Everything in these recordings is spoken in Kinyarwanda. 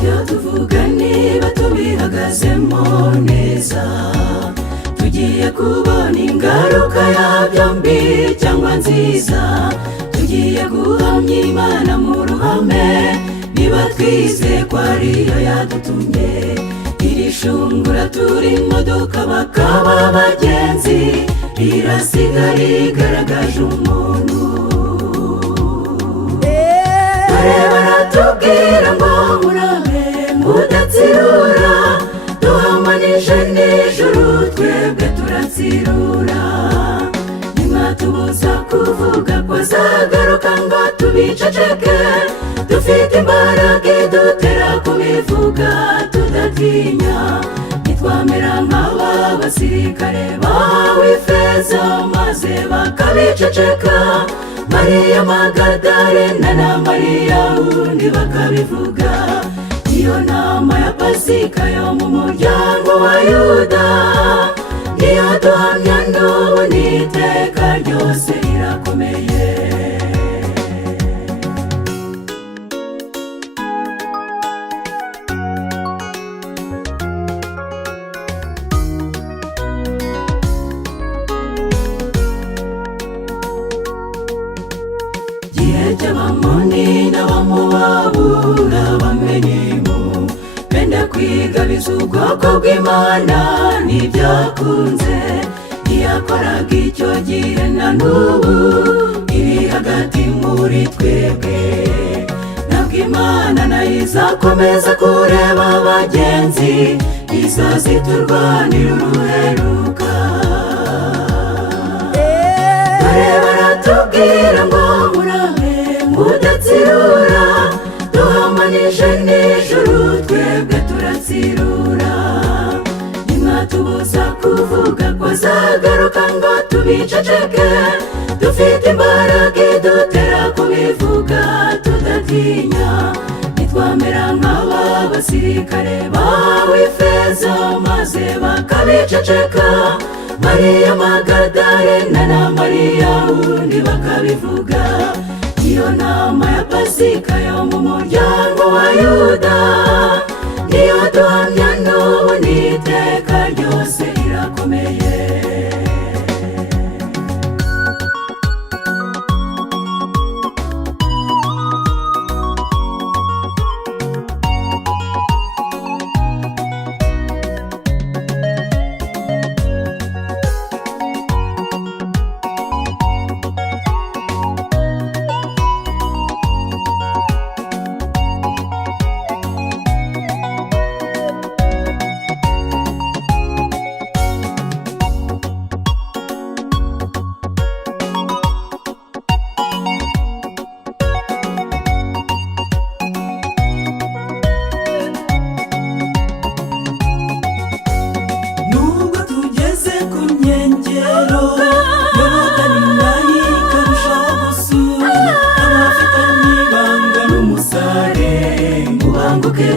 ibyo tuvuga niba tubihagazemo neza tugiye kubona ingaruka yabyo mbi cyangwa nziza. Tugiye guhamya Imana mu ruhame niba twize ko ariyo yadutumye. Iri shungura turimo dukabakaba abagenzi rirasiga rigaragaje umuntu. Dore baratubwira ngo murame mudatsirura, duhamanije n'ijuru twebwe turatsirura. Nimwatubuza kuvuga ko azagaruka ngo tubiceceke, dufite imbaraga idutera kubivuga tudatinya. Nitwamera nk'aba basirikare bahawe ifeza maze bakabiceceka, Mariya Magadalena na Mariya wundi bakabivuga. Iyo nama ya Pasika yo mu muryango wa Yuda niyo duhamya n'ubu n'iteka ryose irakomeye. Abamoni n'abamowabu n'abamenyimu benda kwigabiza ubwoko bw'Imana ntibyakunze. Ntiyakoraga icyo gihe na n'ubu iri hagati muri twebwe. Ntabwo Imana nayo izakomeza kureba abagenzi, izaziturwanira uruheruka. Dore baratubwira ngo murame mudatsirura, duhamanije n'ijuru twebwe turatsirura. Nimwatubuza kuvuga ko azagaruka ngo tubiceceke, dufite imbaraga idutera kubivuga tudatinya. Nitwamera nk'aba basirikare bahawe ifeza maze bakabiceceka, Mariya Magadalena na Mariya wundi bakabivuga. Iyo nama ya Pasika yo mu muryango wa Yuda niyo duhamya n'ubu n'iteka ryose irakomeye.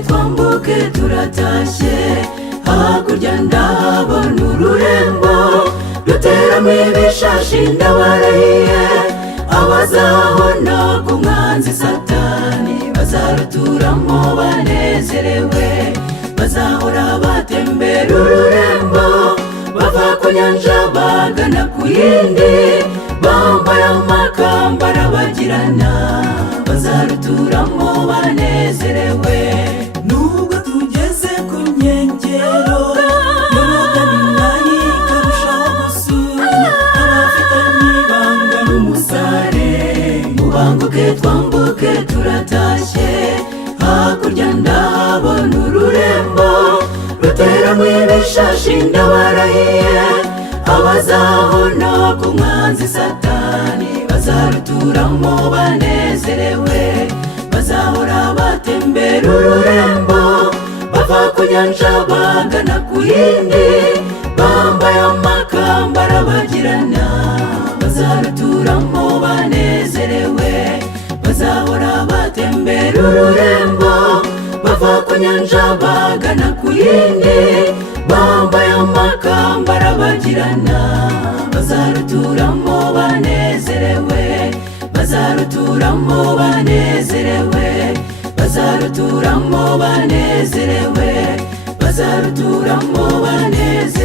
Twambuke turatashye, hakurya ndahabona ururembo ruteramo ibishashi. Ndabarahiye abazabona ku mwanzi Satani bazaruturamo banezerewe. Bazahora batembera ururembo bava ku nyanja bagana ku yindi, bambaye amakamba arabagirana. Bazaruturamo banezerewe. Nubwo tugeze ku nkengero Yorodani nayo ikarushaho gusura, abafitanye ibanga n'umusare mubanguke twambuke turatashye. Hakurya ndahabona ururembo ruteramo ibishashi. Ndabarahiye abazabona ku mwanzi Satani bazaruturamo banezerewe. Bazahora batembera ururembo bava ku nyanja bagana ku yindi, bambaye amakamba arabagirana. Bazaruturamo banezerewe. Bazahora batembera ururembo bava ku nyanja bagana ku yindi, bambaye amakamba arabagirana. Bazaruturamo banezerewe. Bazaruturamo banezerewe. bazaruturamo banezerewe, bazaruturamo banezerewe.